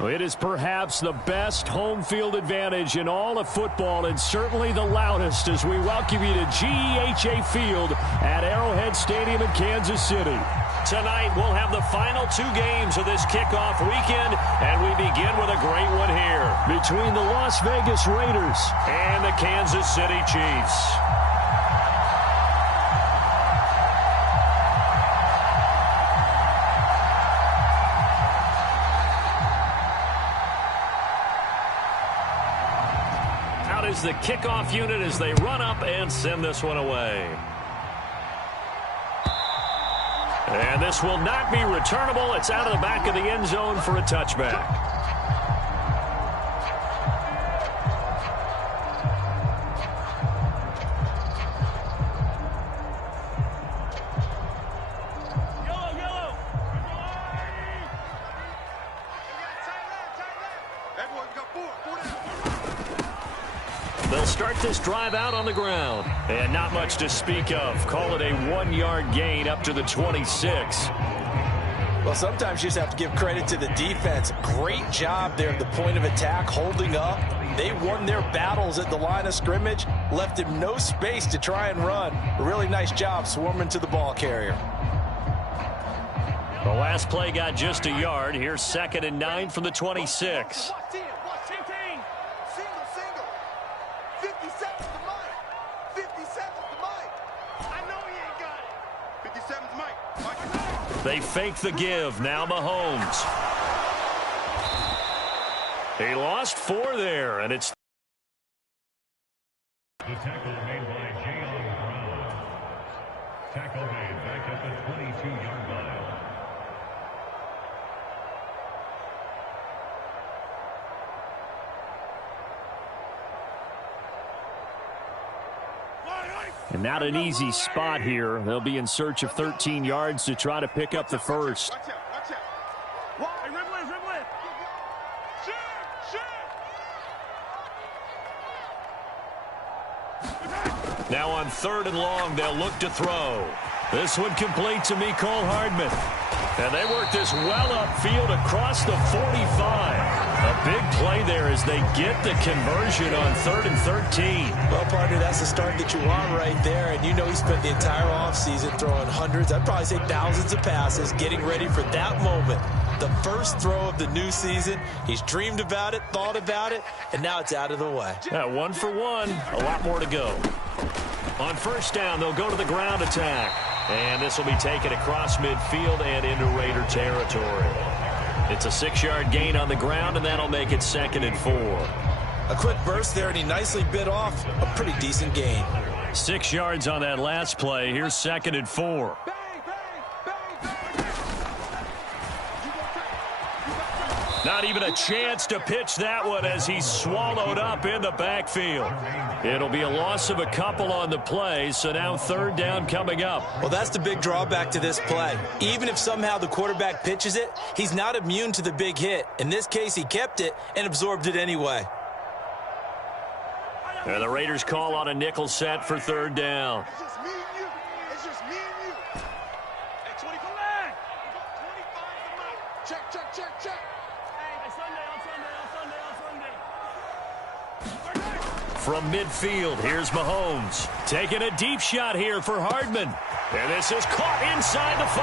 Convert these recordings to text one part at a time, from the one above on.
It is perhaps the best home field advantage in all of football, and certainly the loudest, as we welcome you to GEHA Field at Arrowhead Stadium in Kansas City. Tonight, we'll have the final two games of this kickoff weekend, and we begin with a great one here between the Las Vegas Raiders and the Kansas City Chiefs. Out is the kickoff unit as they run up and send this one away. And this will not be returnable. It's out of the back of the end zone for a touchback. They'll start this drive out on the ground. And not much to speak of. Call it a 1-yard gain up to the 26. Well, sometimes you just have to give credit to the defense. Great job there at the point of attack, holding up. They won their battles at the line of scrimmage, left him no space to try and run. A really nice job swarming to the ball carrier. The last play got just a yard. Here's 2nd and 9 from the 26. They fake the give. Now Mahomes. He lost 4 there, and it's... The tackle made by Jayon Brown. Tackle made back at the 22-yard line. And not an easy spot here. They'll be in search of 13 yards to try to pick up the first. Now on 3rd and long, they'll look to throw. This one complete to Mecole Hardman. And they work this well upfield across the 45. A big play there as they get the conversion on 3rd and 13. Well, partner, that's the start that you want right there. And you know he spent the entire offseason throwing hundreds, I'd probably say thousands of passes, getting ready for that moment. The first throw of the new season. He's dreamed about it, thought about it, and now it's out of the way. Yeah, 1 for 1. A lot more to go. On 1st down, they'll go to the ground attack. And this will be taken across midfield and into Raider territory. It's a 6-yard gain on the ground, and that'll make it 2nd and 4. A quick burst there, and he nicely bit off a pretty decent gain. 6 yards on that last play. Here's 2nd and 4. Not even a chance to pitch that one as he's swallowed up in the backfield. It'll be a loss of a couple on the play, so now 3rd down coming up. Well, that's the big drawback to this play. Even if somehow the quarterback pitches it, he's not immune to the big hit. In this case, he kept it and absorbed it anyway. And the Raiders call on a nickel set for 3rd down. From midfield, here's Mahomes. Taking a deep shot here for Hardman. And this is caught inside the 5.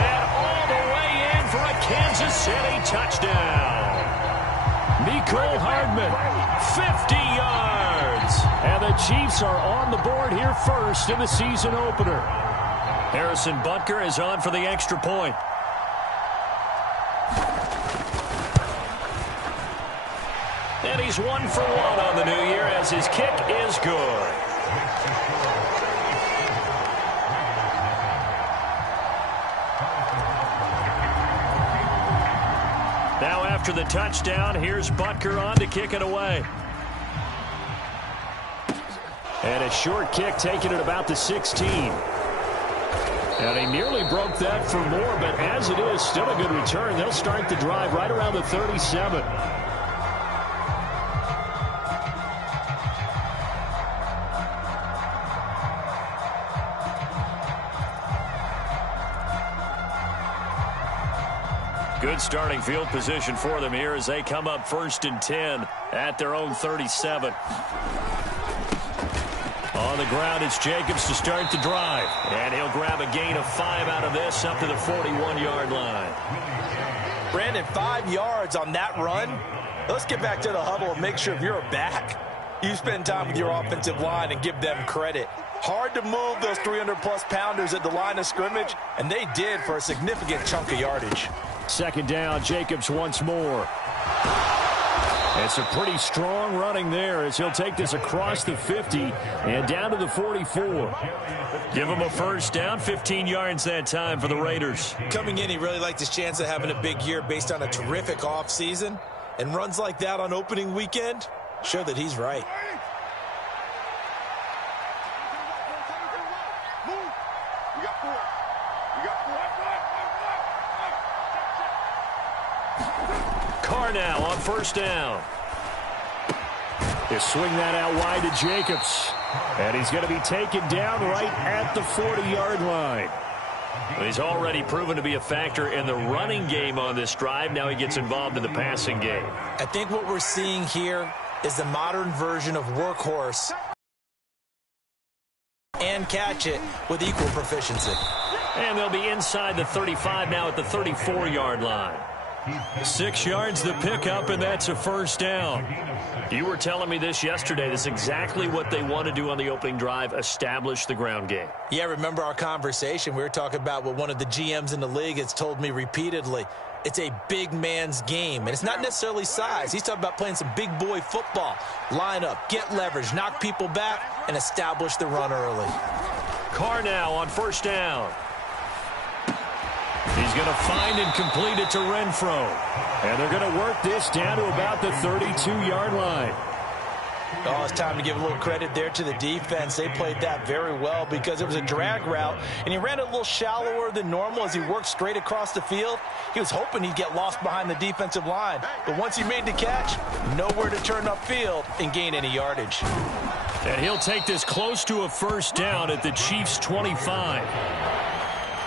And all the way in for a Kansas City touchdown. Mecole Hardman, 50 yards. And the Chiefs are on the board here first in the season opener. Harrison Butker is on for the extra point. And he's 1 for 1 on the new year as his kick is good. Now after the touchdown, here's Butker on to kick it away. And a short kick taken at about the 16. And he nearly broke that for more, but as it is, still a good return. They'll start the drive right around the 37. Good starting field position for them here as they come up 1st and 10 at their own 37. On the ground, it's Jacobs to start the drive. And he'll grab a gain of 5 out of this up to the 41-yard line. Brandon, 5 yards on that run. Let's get back to the huddle and make sure if you're a back, you spend time with your offensive line and give them credit. Hard to move those 300-plus pounders at the line of scrimmage, and they did for a significant chunk of yardage. 2nd down, Jacobs once more. It's a pretty strong running there as he'll take this across the 50 and down to the 44. Give him a 1st down, 15 yards that time for the Raiders. Coming in, he really liked his chance of having a big year based on a terrific offseason. And runs like that on opening weekend show that he's right. Carr now on 1st down. He'll swing that out wide to Jacobs. And he's going to be taken down right at the 40-yard line. He's already proven to be a factor in the running game on this drive. Now he gets involved in the passing game. I think what we're seeing here is the modern version of workhorse and catch it with equal proficiency. And they'll be inside the 35 now at the 34-yard line. 6 yards the pickup, and that's a 1st down. You were telling me this yesterday. This is exactly what they want to do on the opening drive, establish the ground game. Yeah, remember our conversation? We were talking about what one of the GMs in the league has told me repeatedly. It's a big man's game, and it's not necessarily size. He's talking about playing some big boy football. Line up, get leverage, knock people back, and establish the run early. Carr now on 1st down. He's going to find and complete it to Renfro. And they're going to work this down to about the 32-yard line. Oh, it's time to give a little credit there to the defense. They played that very well because it was a drag route, and he ran it a little shallower than normal as he worked straight across the field. He was hoping he'd get lost behind the defensive line. But once he made the catch, nowhere to turn upfield and gain any yardage. And he'll take this close to a 1st down at the Chiefs' 25.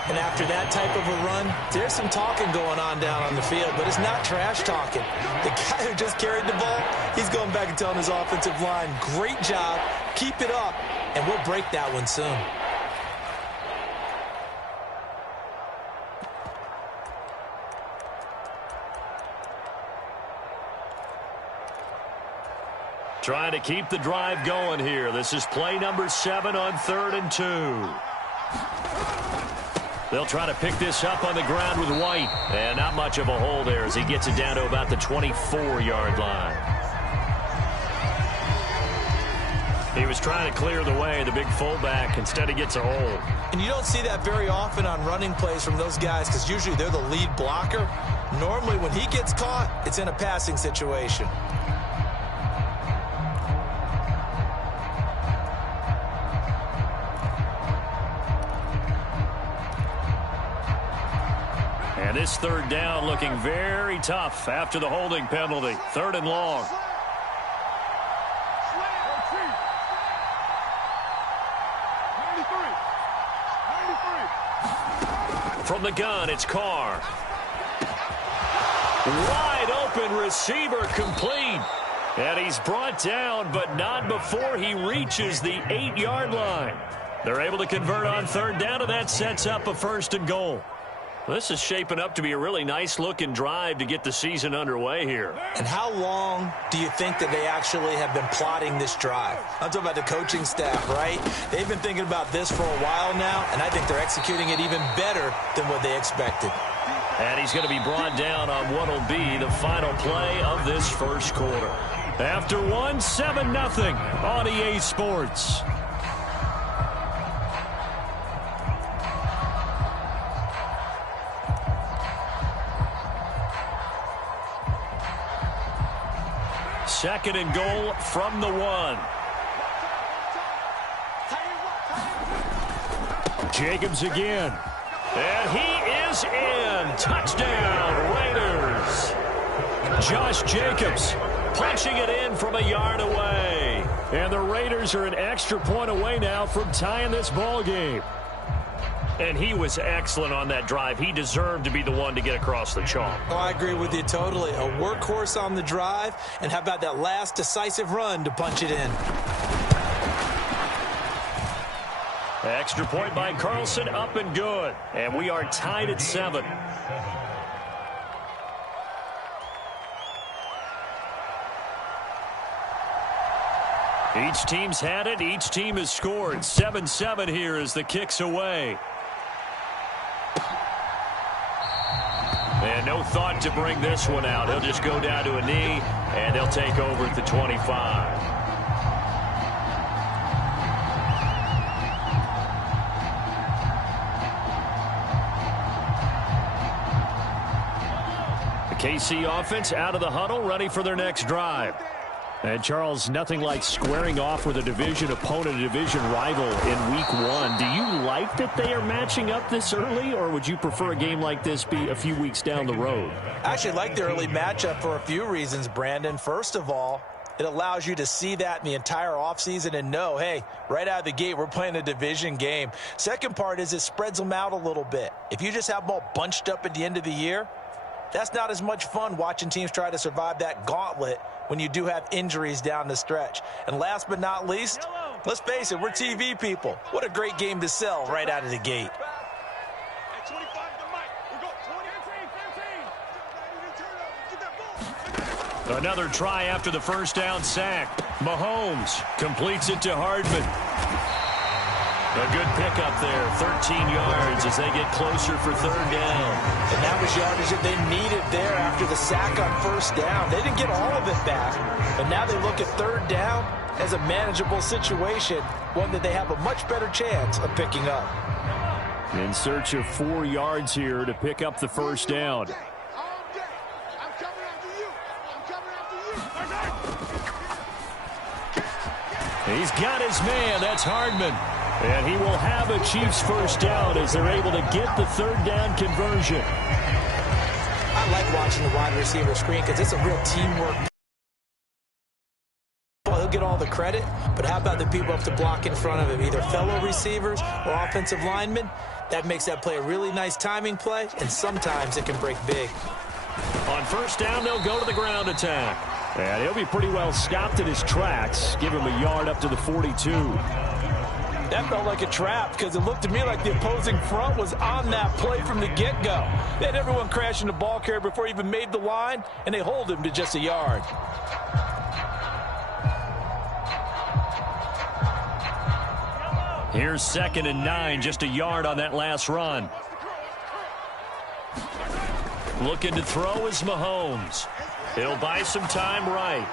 And after that type of a run, there's some talking going on down on the field, but it's not trash talking. The guy who just carried the ball, he's going back and telling his offensive line, great job, keep it up, and we'll break that one soon. Trying to keep the drive going here. This is play number 7 on 3rd and 2. They'll try to pick this up on the ground with White. And not much of a hole there as he gets it down to about the 24-yard line. He was trying to clear the way, the big fullback. Instead, he gets a hole. And you don't see that very often on running plays from those guys because usually they're the lead blocker. Normally, when he gets caught, it's in a passing situation. And this 3rd down looking very tough after the holding penalty. 3rd and long. From the gun, it's Carr. Wide open receiver complete. And he's brought down, but not before he reaches the 8-yard line. They're able to convert on 3rd down, and that sets up a 1st and goal. This is shaping up to be a really nice-looking drive to get the season underway here. And how long do you think that they actually have been plotting this drive? I'm talking about the coaching staff, right? They've been thinking about this for a while now, and I think they're executing it even better than what they expected. And he's going to be brought down on what will be the final play of this 1st quarter. After 7-0 on EA Sports. Second and goal from the 1. Jacobs again. And he is in. Touchdown, Raiders. Josh Jacobs punching it in from a yard away. And the Raiders are an extra point away now from tying this ball game. And he was excellent on that drive. He deserved to be the one to get across the chalk. Oh, I agree with you totally. A workhorse on the drive, and how about that last decisive run to punch it in? Extra point by Carlson, up and good. And we are tied at 7. Each team's had it. Each team has scored. 7-7 here as the kick's away. And no thought to bring this one out. He'll just go down to a knee, and they'll take over at the 25. The KC offense out of the huddle, ready for their next drive. And, Charles, nothing like squaring off with a division opponent, a division rival in week 1. Do you like that they are matching up this early, or would you prefer a game like this be a few weeks down the road? I actually like the early matchup for a few reasons, Brandon. First of all, it allows you to see that in the entire offseason and know, hey, right out of the gate, we're playing a division game. Second part is it spreads them out a little bit. If you just have them all bunched up at the end of the year, that's not as much fun watching teams try to survive that gauntlet when you do have injuries down the stretch. And last but not least, let's face it, we're TV people. What a great game to sell right out of the gate. Another try after the first down sack. Mahomes completes it to Hardman. A good pickup there, 13 yards as they get closer for third down. And that was yardage that they needed there after the sack on first down. They didn't get all of it back, but now they look at third down as a manageable situation, one that they have a much better chance of picking up. In search of 4 yards here to pick up the first down. He's got his man. That's Hardman. And he will have a Chiefs first down as they're able to get the third down conversion. I like watching the wide receiver screen because it's a real teamwork. He'll get all the credit, but how about the people up to block in front of him, either fellow receivers or offensive linemen? That makes that play a really nice timing play, and sometimes it can break big. On first down, they'll go to the ground attack. And he'll be pretty well stopped in his tracks. Give him a yard up to the 42. That felt like a trap because it looked to me like the opposing front was on that play from the get-go. They had everyone crashing the ball carrier before he even made the line, and they hold him to just a yard. Here's 2nd and 9, just a yard on that last run. Looking to throw is Mahomes. He'll buy some time right.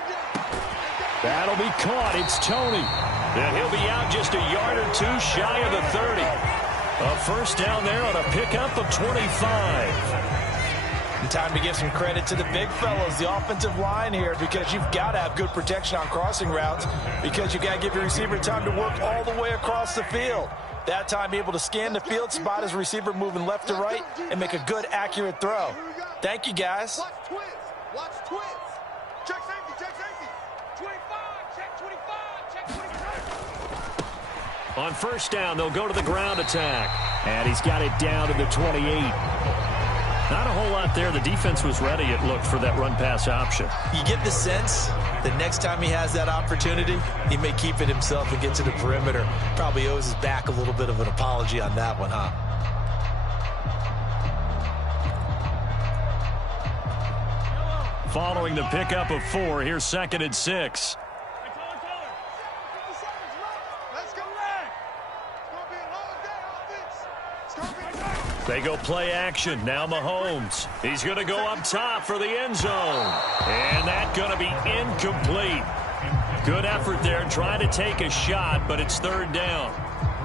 That'll be caught. It's Tony. And he'll be out just a yard or two shy of the 30. A first down there on a pickup of 25. And time to give some credit to the big fellows, the offensive line here, because you've got to have good protection on crossing routes because you've got to give your receiver time to work all the way across the field. That time be able to scan the field, spot his receiver moving left to right, and make a good, accurate throw. Thank you, guys. Watch twins. Watch twins. Check safety. Check safety. 25. Check 25. Check 25. On first down, they'll go to the ground attack. And he's got it down to the 28. Not a whole lot there. The defense was ready, it looked, for that run-pass option. You get the sense that next time he has that opportunity, he may keep it himself and get to the perimeter. Probably owes his back a little bit of an apology on that one, huh? Following the pickup of 4, here's 2nd and 6. They go play action. Now Mahomes. He's going to go up top for the end zone. And that's going to be incomplete. Good effort there trying to take a shot, but it's third down.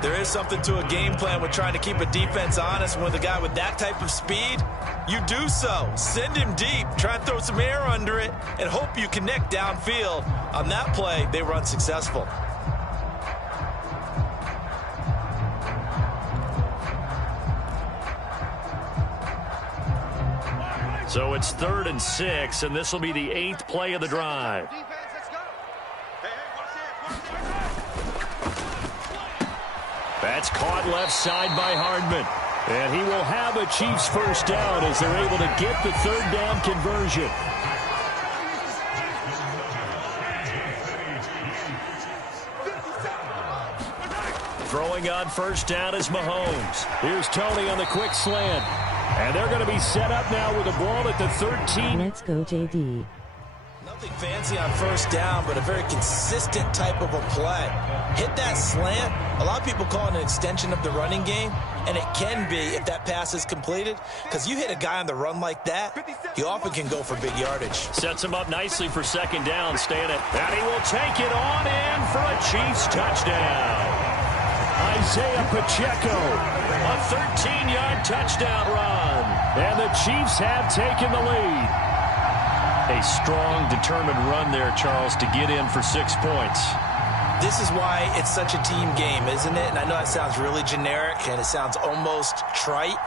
There is something to a game plan with trying to keep a defense honest. With a guy with that type of speed, you do so. Send him deep. Try and throw some air under it and hope you connect downfield. On that play, they were unsuccessful. So it's 3rd and 6, and this will be the 8th play of the drive. That's caught left side by Hardman. And he will have a Chiefs first down as they're able to get the third down conversion. Throwing on first down is Mahomes. Here's Tony on the quick slant. And they're going to be set up now with the ball at the 13. Let's go, JD. Nothing fancy on first down, but a very consistent type of a play. Hit that slant. A lot of people call it an extension of the running game, and it can be if that pass is completed, because you hit a guy on the run like that, he often can go for big yardage. Sets him up nicely for second down, staying it. And he will take it on in for a Chiefs touchdown. Isaiah Pacheco, a 13-yard touchdown run. And the Chiefs have taken the lead. A strong, determined run there, Charles, to get in for 6 points. This is why it's such a team game, isn't it? And I know that sounds really generic and it sounds almost trite,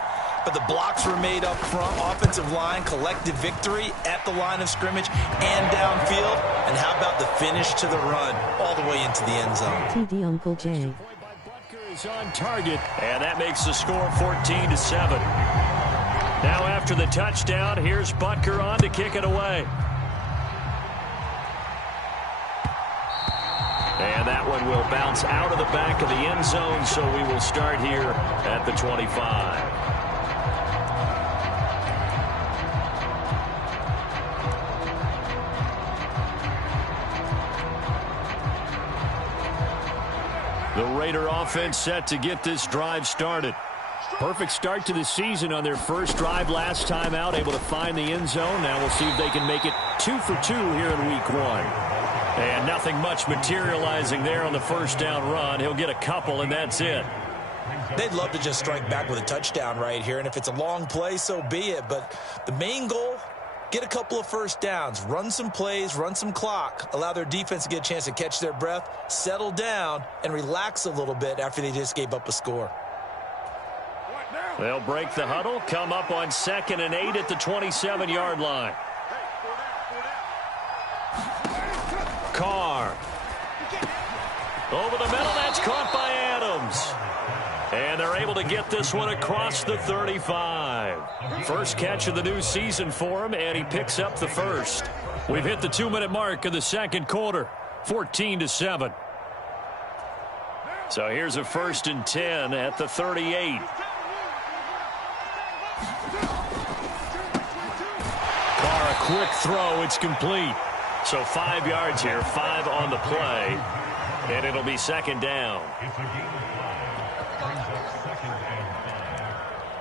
but the blocks were made up front, offensive line, collective victory at the line of scrimmage and downfield. And how about the finish to the run all the way into the end zone? TD Uncle Jay. Is on target, and that makes the score 14-7. Now after the touchdown, here's Butker on to kick it away. And that one will bounce out of the back of the end zone, so we will start here at the 25. The Raider offense set to get this drive started. Perfect start to the season on their first drive last time out, able to find the end zone. Now we'll see if they can make it 2 for 2 here in week 1. And nothing much materializing there on the first down run. He'll get a couple, and that's it. They'd love to just strike back with a touchdown right here, and if it's a long play, so be it. But the main goal, get a couple of first downs, run some plays, run some clock, allow their defense to get a chance to catch their breath, settle down, and relax a little bit after they just gave up a score. They'll break the huddle, come up on 2nd and 8 at the 27-yard line. Carr. Over the middle, that's caught by Adams. And they're able to get this one across the 35. First catch of the new season for him, and he picks up the first. We've hit the 2-minute mark of the second quarter, 14-7. So here's a 1st and 10 at the 38. Carr, a quick throw, it's complete. So 5 yards here, 5 on the play, and it'll be second down. It's a game brings up 2nd and 5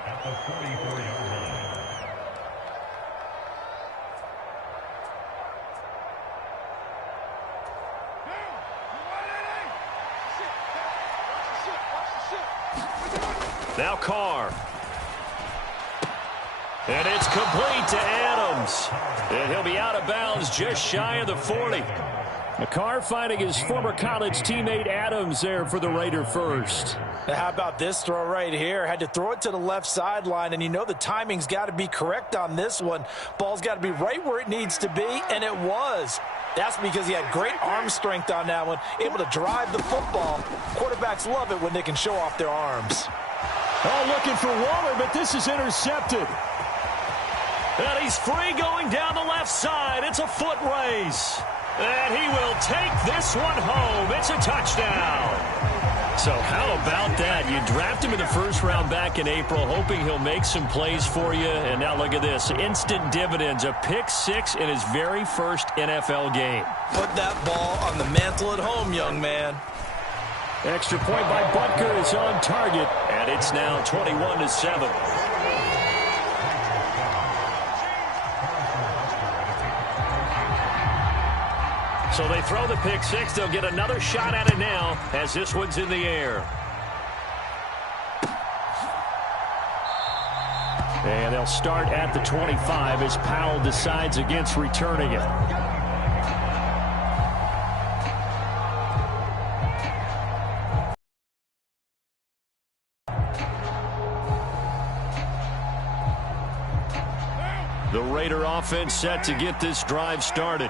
at the 44-yard line. Now Carr. And it's complete to Adams. And he'll be out of bounds just shy of the 40. Carr finding his former college teammate Adams there for the Raider first. Now how about this throw right here? Had to throw it to the left sideline, and you know the timing's got to be correct on this one. Ball's got to be right where it needs to be, and it was. That's because he had great arm strength on that one, able to drive the football. Quarterbacks love it when they can show off their arms. Oh, looking for Waller, but this is intercepted. And he's free going down the left side. It's a foot race. And he will take this one home. It's a touchdown. So how about that? You draft him in the first round back in April, hoping he'll make some plays for you. And now look at this. Instant dividends. A pick 6 in his very first NFL game. Put that ball on the mantle at home, young man. Extra point by Butker is on target. And it's now 21-7. So they throw the pick 6. They'll get another shot at it now as this one's in the air. And they'll start at the 25 as Powell decides against returning it. The Raider offense set to get this drive started.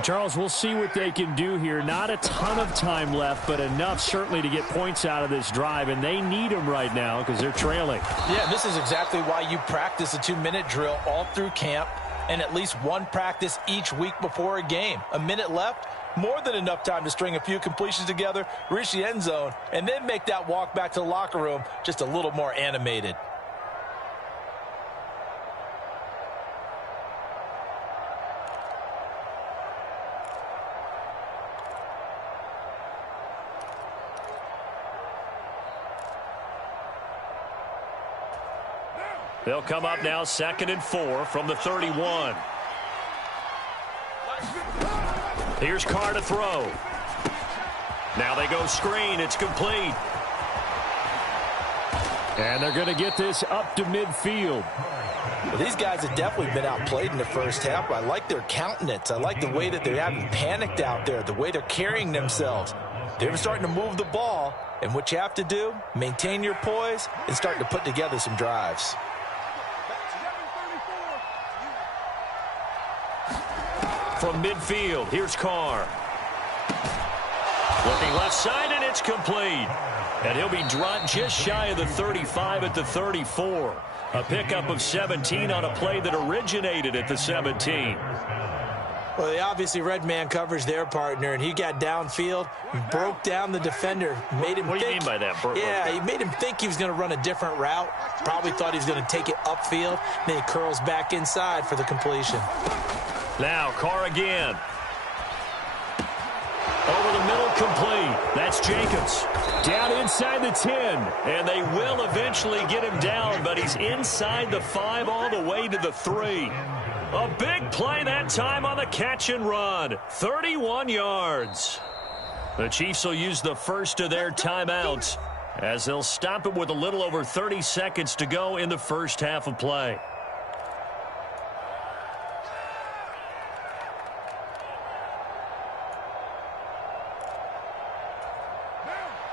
Charles, we'll see what they can do here. Not a ton of time left, but enough certainly to get points out of this drive, and they need them right now because they're trailing. Yeah, this is exactly why you practice a 2-minute drill all through camp and at least one practice each week before a game. A minute left, more than enough time to string a few completions together, reach the end zone, and then make that walk back to the locker room just a little more animated. They'll come up now 2nd and 4 from the 31. Here's Carr to throw. Now they go screen. It's complete. And they're going to get this up to midfield. Well, these guys have definitely been outplayed in the first half. I like their countenance. I like the way that they haven't panicked out there, the way they're carrying themselves. They're starting to move the ball, and what you have to do, maintain your poise and start to put together some drives. From midfield, here's Carr. Looking left side, and it's complete. And he'll be dropped just shy of the 35 at the 34. A pickup of 17 on a play that originated at the 17. Well, they obviously read man coverage their partner, and he got downfield, broke down the defender, made him What do you mean by that? Yeah, he made him think he was going to run a different route. Probably thought he was going to take it upfield. Then he curls back inside for the completion. Now, Carr again. Over the middle, complete. That's Jacobs. Down inside the 10. And they will eventually get him down, but he's inside the 5 all the way to the 3. A big play that time on the catch and run. 31 yards. The Chiefs will use the first of their timeouts as they'll stop it with a little over 30 seconds to go in the first half of play.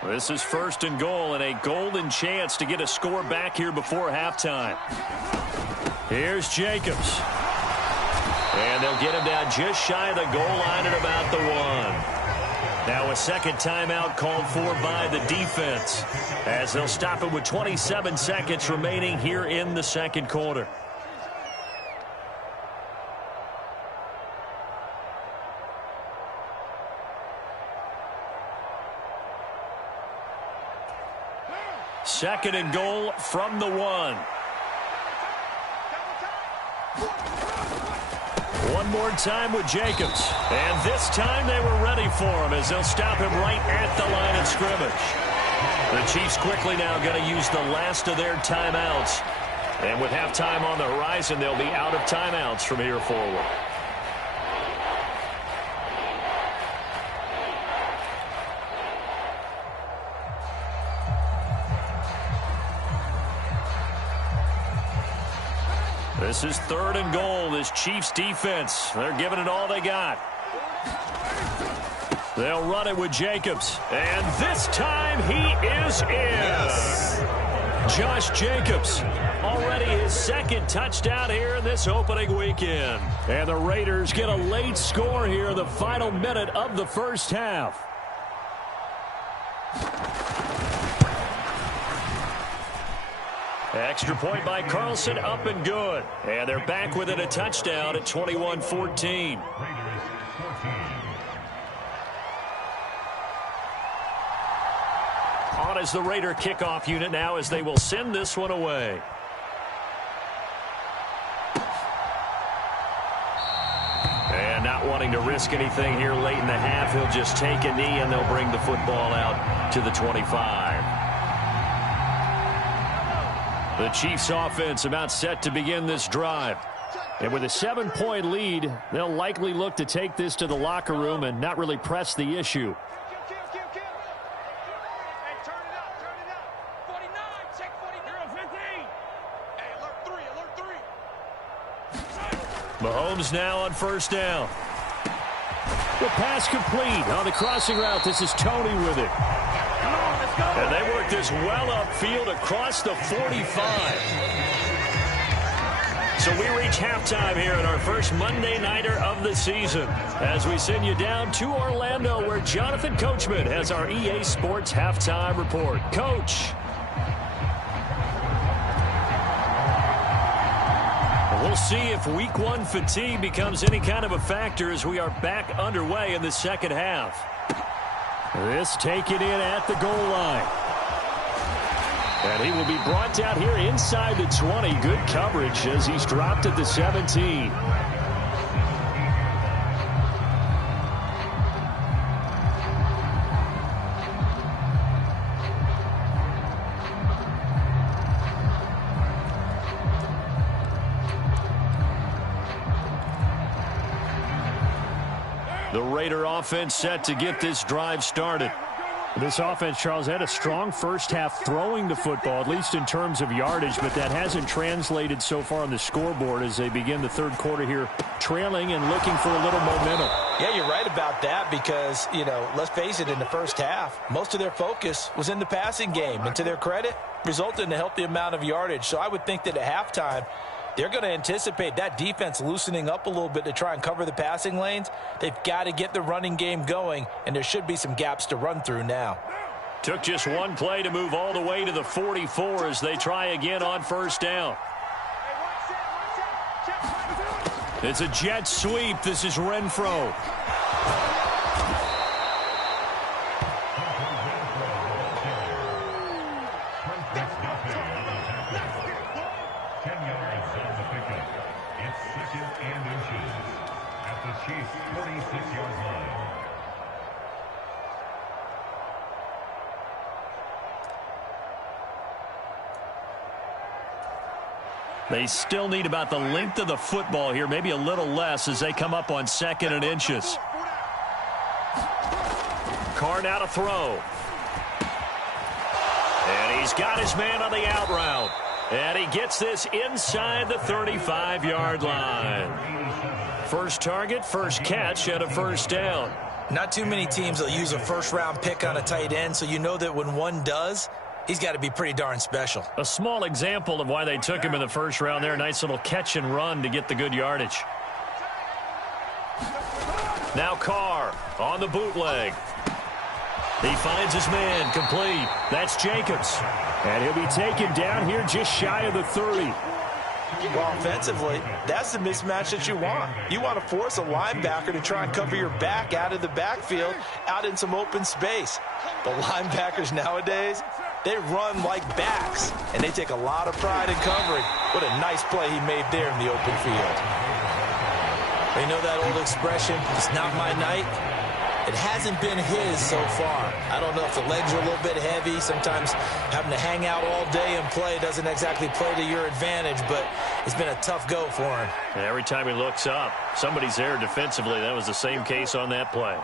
This is 1st and goal and a golden chance to get a score back here before halftime. Here's Jacobs. And they'll get him down just shy of the goal line at about the 1. Now a second timeout called for by the defense as they'll stop it with 27 seconds remaining here in the second quarter. Second and goal from the 1. One more time with Jacobs. And this time they were ready for him as they'll stop him right at the line of scrimmage. The Chiefs quickly now going to use the last of their timeouts. And with halftime on the horizon, they'll be out of timeouts from here forward. This is 3rd and goal. This Chiefs defense, they're giving it all they got. They'll run it with Jacobs. And this time he is in. Yes. Josh Jacobs, already his 2nd touchdown here in this opening weekend. And the Raiders get a late score here in the final minute of the first half. Extra point by Carlson, up and good. And they're back within a touchdown at 21-14. On as the Raider kickoff unit now as they will send this one away. And not wanting to risk anything here late in the half, he'll just take a knee and they'll bring the football out to the 25. The Chiefs offense about set to begin this drive. And with a 7-point lead, they'll likely look to take this to the locker room and not really press the issue. Mahomes now on 1st down. The pass complete on the crossing route. This is Tony with it. And they work this well upfield across the 45. So we reach halftime here at our first Monday Nighter of the season as we send you down to Orlando where Jonathan Coachman has our EA Sports Halftime Report. Coach. We'll see if week one fatigue becomes any kind of a factor as we are back underway in the second half. This taken in at the goal line. And he will be brought down here inside the 20. Good coverage as he's dropped at the 17. The Raider offense set to get this drive started. This offense, Charles, had a strong first half throwing the football, at least in terms of yardage, but that hasn't translated so far on the scoreboard as they begin the third quarter here, trailing and looking for a little momentum. Yeah, you're right about that because, you know, let's face it, in the first half, most of their focus was in the passing game, and to their credit, resulted in a healthy amount of yardage. So I would think that at halftime, they're going to anticipate that defense loosening up a little bit to try and cover the passing lanes. They've got to get the running game going, and there should be some gaps to run through now. Took just one play to move all the way to the 44 as they try again on first down. It's a jet sweep. This is Renfro. They still need about the length of the football here, maybe a little less as they come up on 2nd and inches. Carr now to throw. And he's got his man on the out route. And he gets this inside the 35-yard line. First target, first catch at a first down. Not too many teams will use a first-round pick on a tight end, so you know that when one does, he's got to be pretty darn special. A small example of why they took him in the first round there. Nice little catch and run to get the good yardage. Now Carr on the bootleg. He finds his man complete. That's Jacobs. And he'll be taken down here just shy of the 30. Well, offensively, that's the mismatch that you want. You want to force a linebacker to try and cover your back out of the backfield, out in some open space. The linebackers nowadays, they run like backs, and they take a lot of pride in covering. What a nice play he made there in the open field. You know that old expression, it's not my night? It hasn't been his so far. I don't know if the legs are a little bit heavy. Sometimes having to hang out all day and play doesn't exactly play to your advantage, but it's been a tough go for him. And every time he looks up, somebody's there defensively. That was the same case on that play.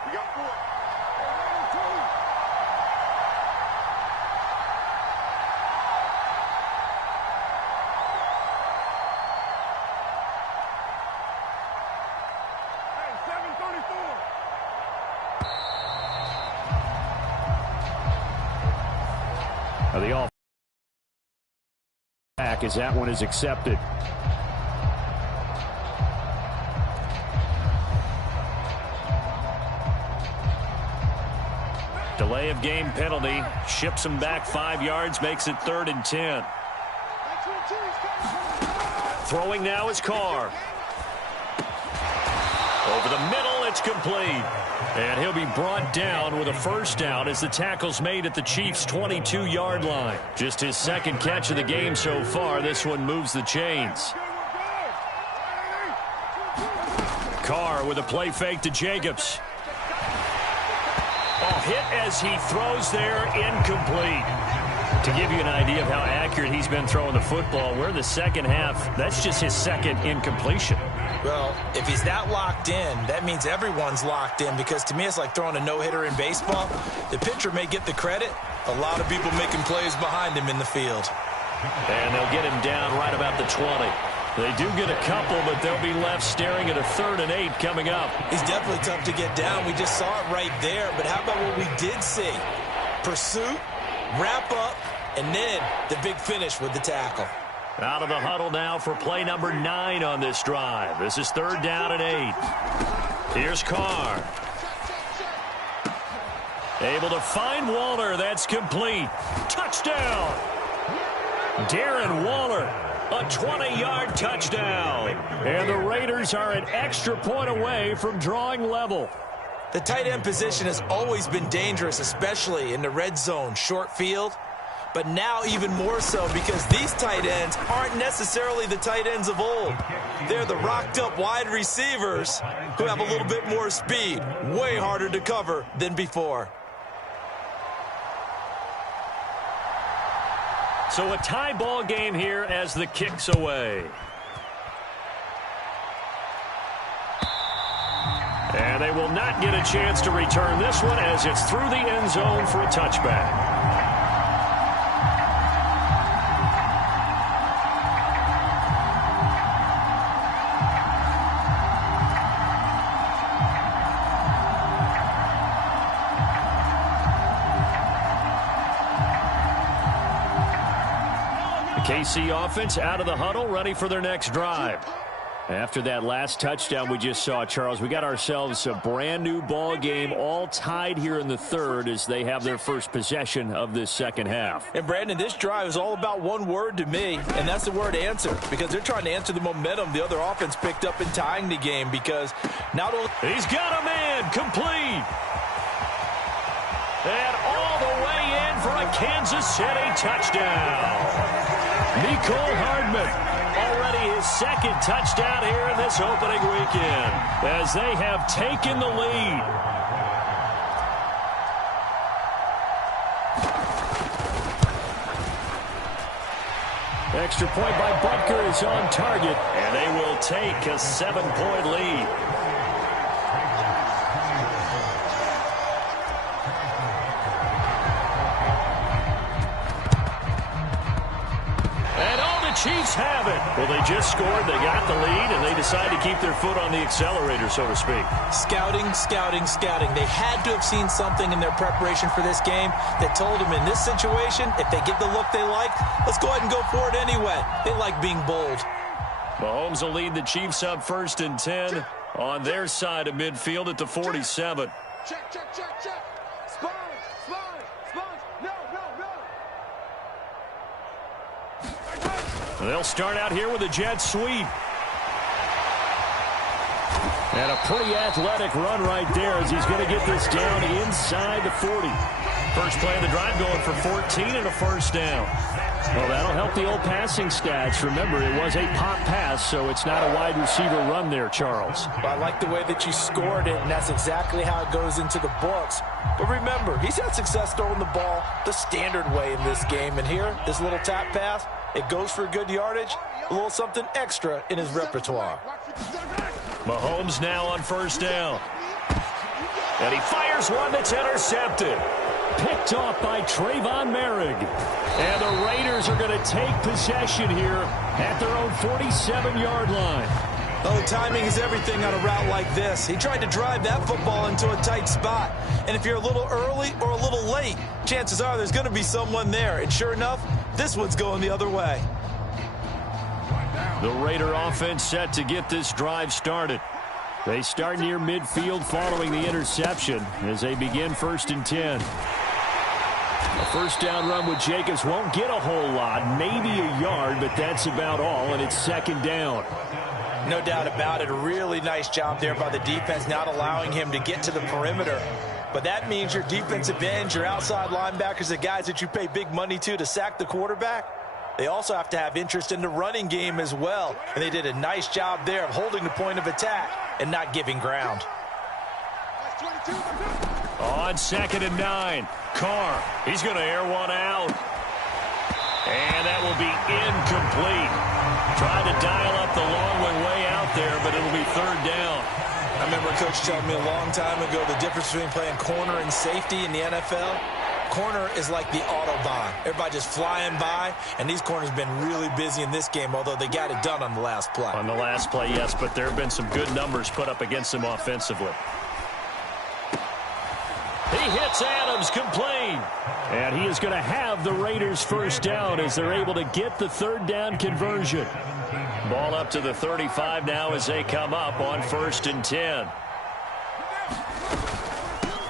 The off back as that one is accepted. Delay of game penalty ships him back 5 yards, makes it 3rd and 10. Throwing now is Carr. Over the middle, it's complete. And he'll be brought down with a first down as the tackle's made at the Chiefs' 22-yard line. Just his second catch of the game so far. This one moves the chains. Carr with a play fake to Jacobs. Oh, hit as he throws there, incomplete. To give you an idea of how accurate he's been throwing the football, we're in the second half. That's just his second incompletion. Well, if he's that locked in, that means everyone's locked in, because to me it's like throwing a no-hitter in baseball. The pitcher may get the credit. A lot of people making plays behind him in the field. And they'll get him down right about the 20. They do get a couple, but they'll be left staring at a 3rd and 8 coming up. He's definitely tough to get down. We just saw it right there. But how about what we did see? Pursuit, wrap up, and then the big finish with the tackle. Out of the huddle now for play number 9 on this drive. This is 3rd down and 8. Here's Carr. Able to find Waller. That's complete. Touchdown. Darren Waller. A 20-yard touchdown. And the Raiders are an extra point away from drawing level. The tight end position has always been dangerous, especially in the red zone, short field. But now even more so because these tight ends aren't necessarily the tight ends of old. They're the rocked-up wide receivers who have a little bit more speed. Way harder to cover than before. So a tie ball game here as the kick's away. And they will not get a chance to return this one as it's through the end zone for a touchback. KC offense out of the huddle, ready for their next drive. After that last touchdown we just saw, Charles, we got ourselves a brand new ball game, all tied here in the 3rd as they have their first possession of this second half. And Brandon, this drive is all about one word to me, and that's the word answer, because they're trying to answer the momentum the other offense picked up in tying the game, because not only... He's got a man, complete. And all the way in for a Kansas City touchdown. Mecole Hardman, already his second touchdown here in this opening weekend, as they have taken the lead. Extra point by Butker is on target, and they will take a 7-point lead. Chiefs have it. Well, they just scored, they got the lead, and they decide to keep their foot on the accelerator, so to speak. Scouting, scouting, scouting. They had to have seen something in their preparation for this game that told them in this situation, if they get the look they like, let's go ahead and go for it anyway. They like being bold. Mahomes will lead the Chiefs up 1st and 10 on their side of midfield at the 47. Check, check, check, check. Sponge, sponge, sponge. No, no, no. They'll start out here with a jet sweep. And a pretty athletic run right there as he's going to get this down inside the 40. First play of the drive going for 14 and a first down. Well, that'll help the old passing stats. Remember, it was a pop pass, so it's not a wide receiver run there, Charles. Well, I like the way that you scored it, and that's exactly how it goes into the books. But remember, he's had success throwing the ball the standard way in this game. And here, this little tap pass, it goes for good yardage, a little something extra in his repertoire. Mahomes now on first down. And he fires one that's intercepted. Picked off by Trayvon Merrick. And the Raiders are going to take possession here at their own 47-yard line. Oh, timing is everything on a route like this. He tried to drive that football into a tight spot. And if you're a little early or a little late, chances are there's going to be someone there. And sure enough, this one's going the other way. The Raider offense set to get this drive started. They start near midfield following the interception as they begin 1st and 10. A first down run with Jacobs won't get a whole lot, maybe a yard, but that's about all, and it's 2nd down. No doubt about it. A really nice job there by the defense, not allowing him to get to the perimeter. But that means your defensive ends, your outside linebackers, the guys that you pay big money to sack the quarterback, they also have to have interest in the running game as well. And they did a nice job there of holding the point of attack and not giving ground. On 2nd and 9, Carr, he's going to air one out. And that will be incomplete. Tried to dial up the long way out there, but it'll be 3rd down. I remember a coach telling me a long time ago the difference between playing corner and safety in the NFL. Corner is like the Autobahn. Everybody just flying by, and these corners have been really busy in this game, although they got it done on the last play. On the last play, yes, but there have been some good numbers put up against them offensively. He he hits Adams complete. And he is going to have the Raiders first down as they're able to get the third down conversion. Ball up to the 35 now as they come up on 1st and 10.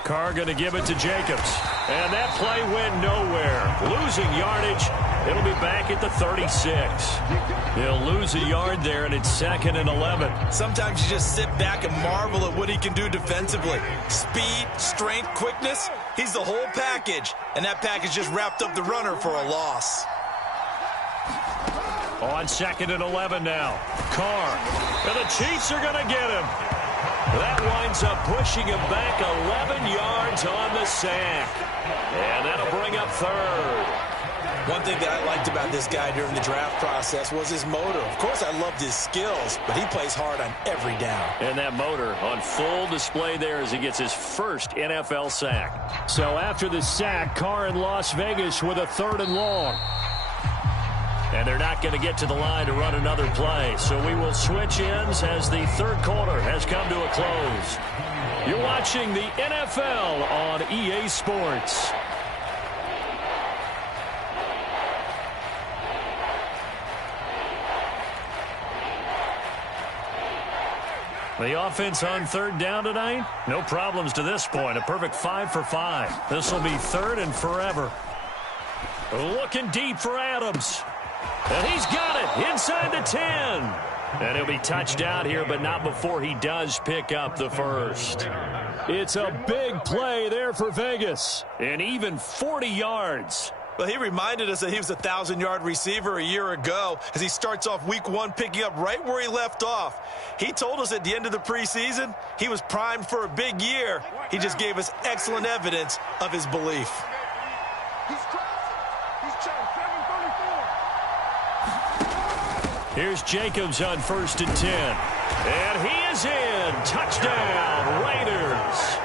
Carr going to give it to Jacobs. And that play went nowhere. Losing yardage. It'll be back at the 36. He'll lose a yard there, and it's 2nd and 11. Sometimes you just sit back and marvel at what he can do defensively. Speed, strength, quickness. He's the whole package. And that package just wrapped up the runner for a loss. On 2nd and 11 now. Carr. And the Chiefs are going to get him. That winds up pushing him back 11 yards on the sack. And that'll bring up 3rd. One thing that I liked about this guy during the draft process was his motor. Of course, I loved his skills, but he plays hard on every down. And that motor on full display there as he gets his first NFL sack. So after the sack, Carr in Las Vegas with a 3rd and long. And they're not going to get to the line to run another play. So we will switch ends as the 3rd quarter has come to a close. You're watching the NFL on EA Sports. The offense on 3rd down tonight, no problems to this point. A perfect 5 for 5. This will be 3rd and forever. Looking deep for Adams. And he's got it inside the 10. And he'll be touched out here, but not before he does pick up the first. It's a big play there for Vegas. And even 40 yards. Well, he reminded us that he was a 1,000-yard receiver a year ago as he starts off week 1 picking up right where he left off. He told us at the end of the preseason he was primed for a big year. He just gave us excellent evidence of his belief. He's crossing. He's checked 734. Here's Jacobs on 1st and 10. And he is in. Touchdown, Raiders.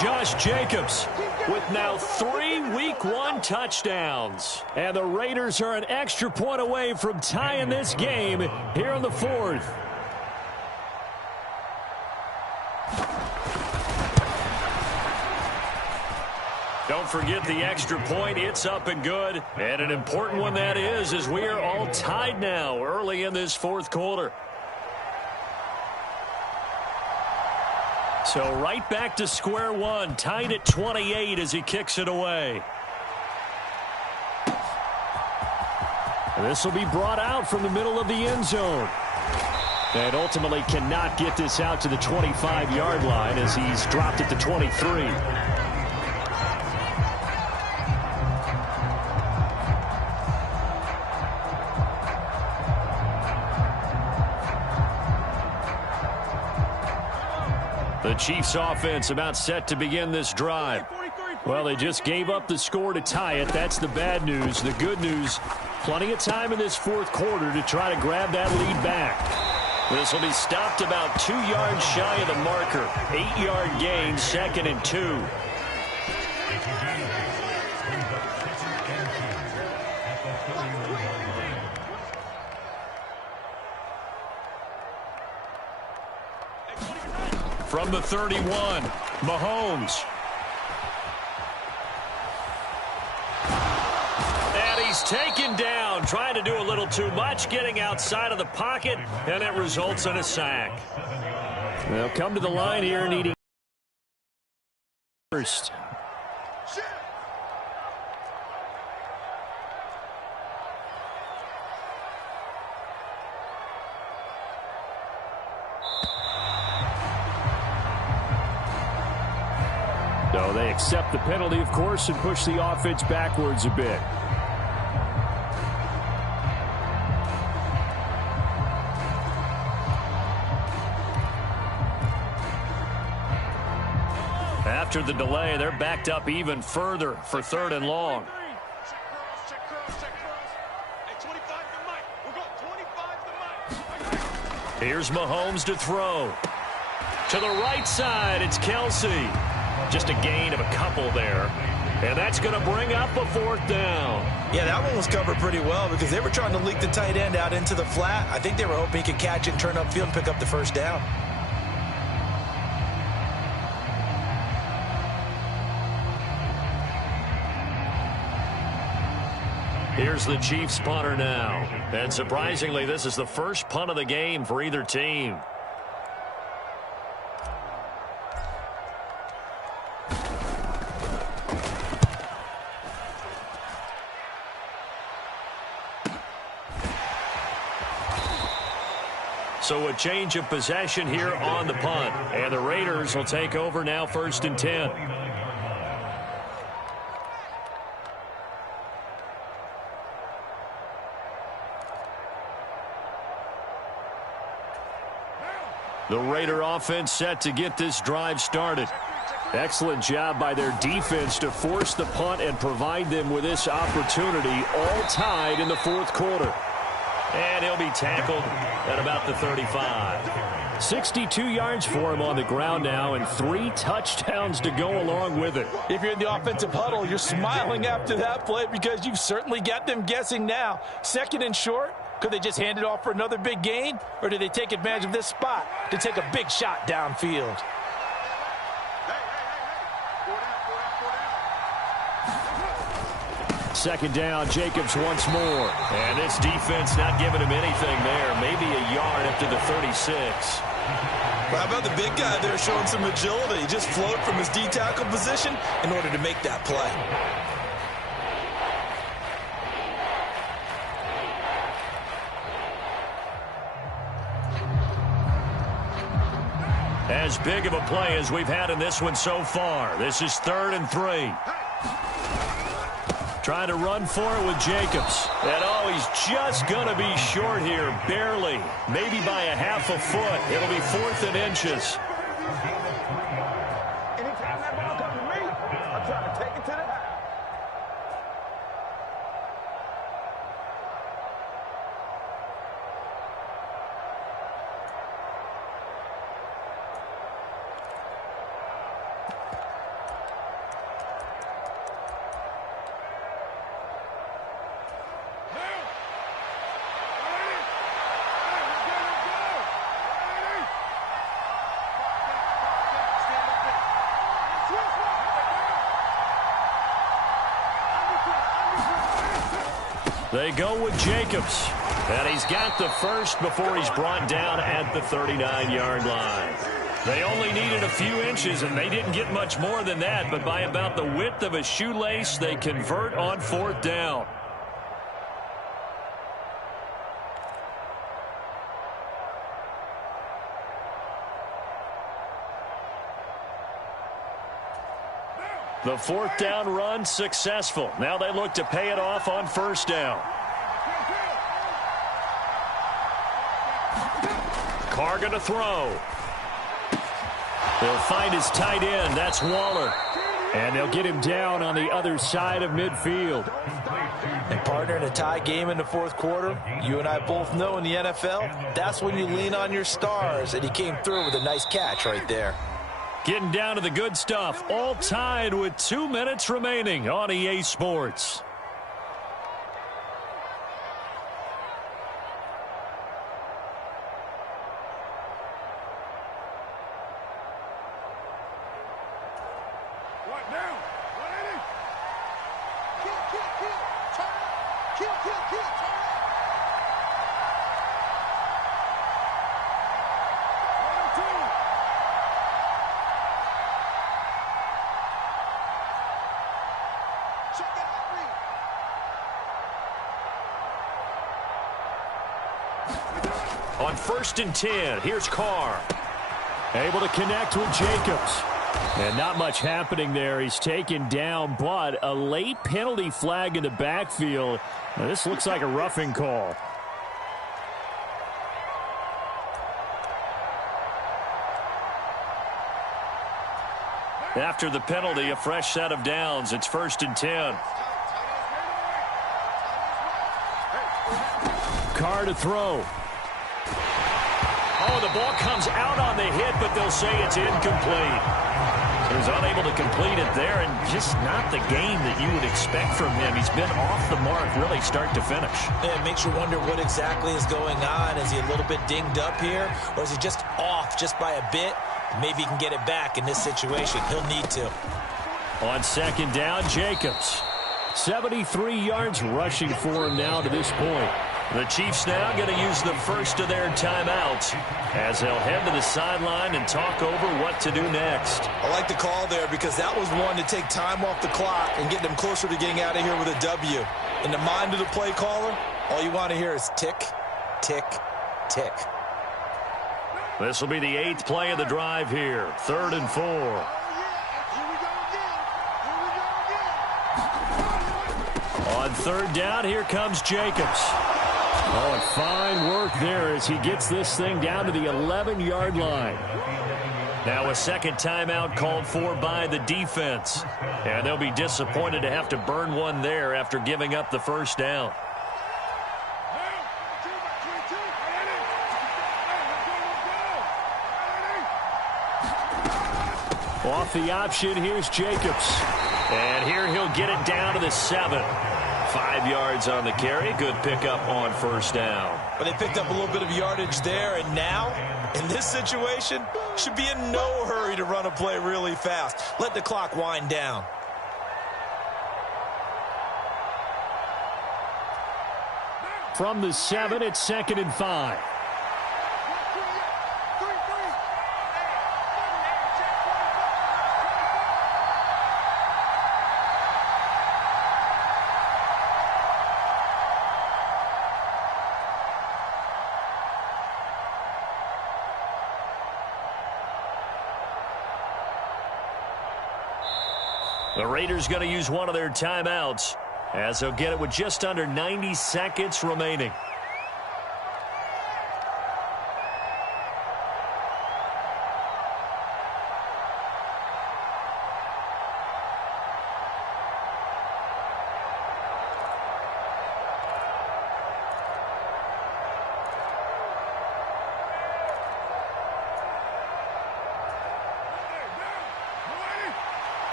Josh Jacobs with now 3 Week 1 touchdowns. And the Raiders are an extra point away from tying this game here in the 4th. Don't forget the extra point. It's up and good. And an important one that is, as we are all tied now early in this 4th quarter. So right back to square one, tied at 28 as he kicks it away. And this will be brought out from the middle of the end zone. And ultimately cannot get this out to the 25-yard line as he's dropped at the 23. The Chiefs offense about set to begin this drive. Well, they just gave up the score to tie it. That's the bad news. The good news, plenty of time in this 4th quarter to try to grab that lead back. This will be stopped about 2 yards shy of the marker. 8-yard gain, 2nd and 2. From the 31, Mahomes. And he's taken down, trying to do a little too much, getting outside of the pocket, and it results in a sack. They'll come to the line here needing first. So they accept the penalty, of course, and push the offense backwards a bit. After the delay, they're backed up even further for 3rd and long. Here's Mahomes to throw. To the right side, it's Kelsey. Just a gain of a couple there. And that's going to bring up a 4th down. Yeah, that one was covered pretty well because they were trying to leak the tight end out into the flat. I think they were hoping he could catch it, turn upfield, and pick up the 1st down. Here's the Chiefs punter now. And surprisingly, this is the first punt of the game for either team. So a change of possession here on the punt. And the Raiders will take over now, 1st and 10. The Raider offense set to get this drive started. Excellent job by their defense to force the punt and provide them with this opportunity, all tied in the 4th quarter. And he'll be tackled at about the 35. 62 yards for him on the ground now and 3 touchdowns to go along with it. If you're in the offensive huddle, you're smiling after that play because you've certainly got them guessing now. 2nd and short, could they just hand it off for another big gain? Or do they take advantage of this spot to take a big shot downfield? Second down, Jacobs once more. And this defense not giving him anything there. Maybe a yard up to the 36. How about the big guy there showing some agility? He just floated from his D-tackle position in order to make that play. As big of a play as we've had in this one so far. This is 3rd and 3. Trying to run for it with Jacobs. And oh, he's just going to be short here, barely. Maybe by a half a foot. It'll be 4th and inches. Anytime that ball comes to me, I'm trying to take it to the house. They go with Jacobs. And he's got the first before he's brought down at the 39-yard line. They only needed a few inches, and they didn't get much more than that. But by about the width of a shoelace, they convert on 4th down. The 4th down run successful. Now they look to pay it off on 1st down. Carr going to throw. They'll find his tight end. That's Waller. And they'll get him down on the other side of midfield. And partner, in a tie game in the 4th quarter, you and I both know in the NFL, that's when you lean on your stars. And he came through with a nice catch right there. Getting down to the good stuff, all tied with 2 minutes remaining on EA Sports. What now? What is it? Kill. Turn it. Kill. Turn it. On 1st and 10, here's Carr. Able to connect with Jacobs. And not much happening there. He's taken down, but a late penalty flag in the backfield. Now, this looks like a roughing call. After the penalty, a fresh set of downs. It's 1st and 10. Carr to throw. Oh, the ball comes out on the hit, but they'll say it's incomplete. He was unable to complete it there, and just not the game that you would expect from him. He's been off the mark really start to finish. Yeah, it makes you wonder what exactly is going on. Is he a little bit dinged up here, or is he just off just by a bit? Maybe he can get it back in this situation. He'll need to. On 2nd down, Jacobs. 73 yards rushing for him now to this point. The Chiefs now going to use the first of their timeouts as they'll head to the sideline and talk over what to do next. I like the call there because that was one to take time off the clock and get them closer to getting out of here with a W. In the mind of the play caller, all you want to hear is tick, tick, tick. This will be the 8th play of the drive here. 3rd and 4. On 3rd down, here comes Jacobs. Oh, and fine work there as he gets this thing down to the 11-yard line. Now a second timeout called for by the defense. And they'll be disappointed to have to burn one there after giving up the first down. Off the option, here's Jacobs. And here he'll get it down to the 7. 5 yards on the carry. Good pickup on first down. But they picked up a little bit of yardage there, and now, in this situation, should be in no hurry to run a play really fast. Let the clock wind down. From the 7, it's 2nd and 5. The Raiders going to use one of their timeouts as they'll get it with just under 90 seconds remaining.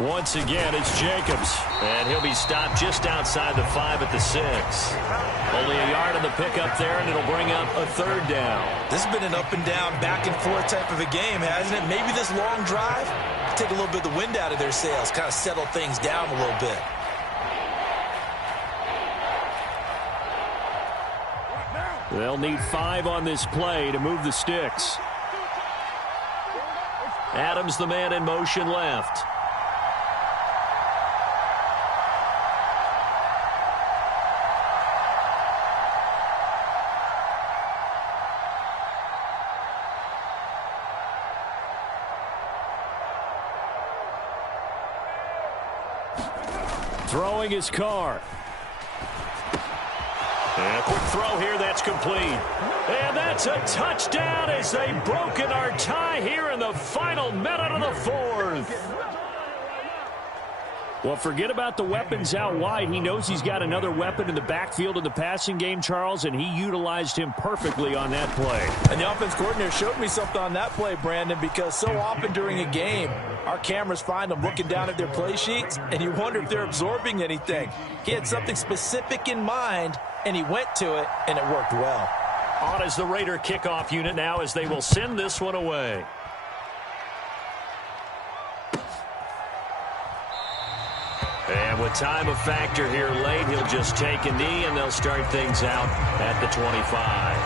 Once again, it's Jacobs, and he'll be stopped just outside the 5 at the 6. Only a yard on the pickup there, and it'll bring up a 3rd down. This has been an up-and-down, back-and-forth type of a game, hasn't it? Maybe this long drive take a little bit of the wind out of their sails, kind of settle things down a little bit. They'll need 5 on this play to move the sticks. Adams, the man in motion left. Throwing his car. And a quick throw here, that's complete. And that's a touchdown as they've broken our tie here in the final minute of the 4th. Well, forget about the weapons out wide. He knows he's got another weapon in the backfield in the passing game, Charles, and he utilized him perfectly on that play. And the offense coordinator showed me something on that play, Brandon, because so often during a game, our cameras find them looking down at their play sheets, and you wonder if they're absorbing anything. He had something specific in mind, and he went to it, and it worked well. On is the Raider kickoff unit now as they will send this one away. And with time a factor here late, he'll just take a knee, and they'll start things out at the 25.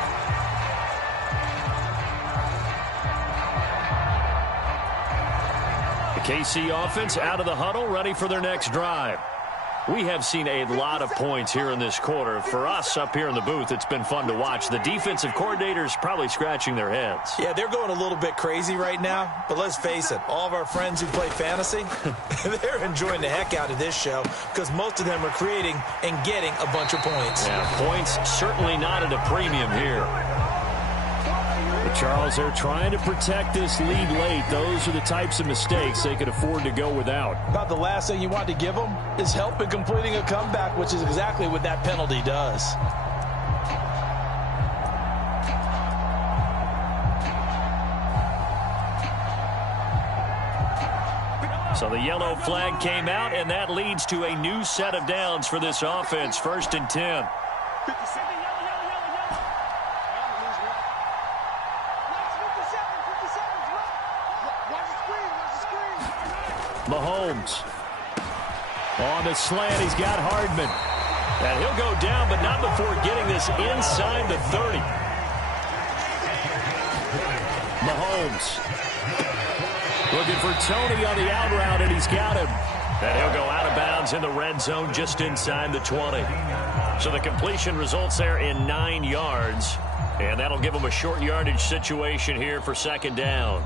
The KC offense out of the huddle, ready for their next drive. We have seen a lot of points here in this quarter. For us up here in the booth, it's been fun to watch. The defensive coordinators probably scratching their heads. Yeah, they're going a little bit crazy right now. But let's face it, all of our friends who play fantasy, they're enjoying the heck out of this show because most of them are creating and getting a bunch of points. Yeah, points certainly not at a premium here. But Charles, they're trying to protect this lead late. Those are the types of mistakes they could afford to go without. About the last thing you want to give them is help in completing a comeback, which is exactly what that penalty does. So the yellow flag came out, and that leads to a new set of downs for this offense. 1st and 10. Mahomes. On the slant, he's got Hardman. And he'll go down, but not before getting this inside the 30. Mahomes looking for Tony on the out route, and he's got him. And he'll go out of bounds in the red zone just inside the 20. So the completion results there in 9 yards. And that'll give him a short yardage situation here for second down.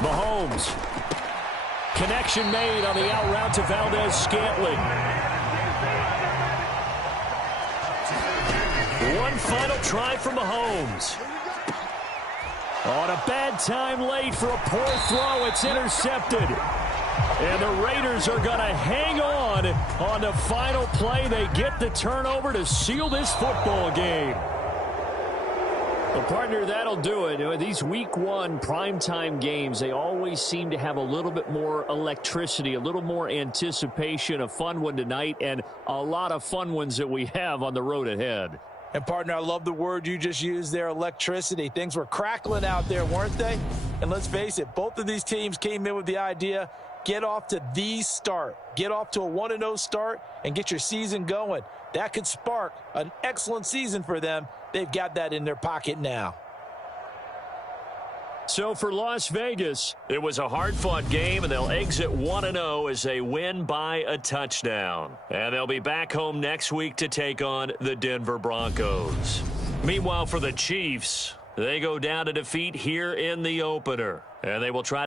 Mahomes. Connection made on the out route to Valdez-Scantling. One final try for Mahomes. On a bad time late for a poor throw. It's intercepted. And the Raiders are going to hang on the final play. They get the turnover to seal this football game. Well, partner, that'll do it. These week one primetime games, they always seem to have a little bit more electricity, a little more anticipation. A fun one tonight, and a lot of fun ones that we have on the road ahead. And, partner, I love the word you just used there, electricity. Things were crackling out there, weren't they? And let's face it, both of these teams came in with the idea, get off to the start. Get off to a 1-0 start and get your season going. That could spark an excellent season for them. They've got that in their pocket now. So for Las Vegas, it was a hard-fought game, and they'll exit 1-0 as they win by a touchdown. And they'll be back home next week to take on the Denver Broncos. Meanwhile, for the Chiefs, they go down to defeat here in the opener, and they will try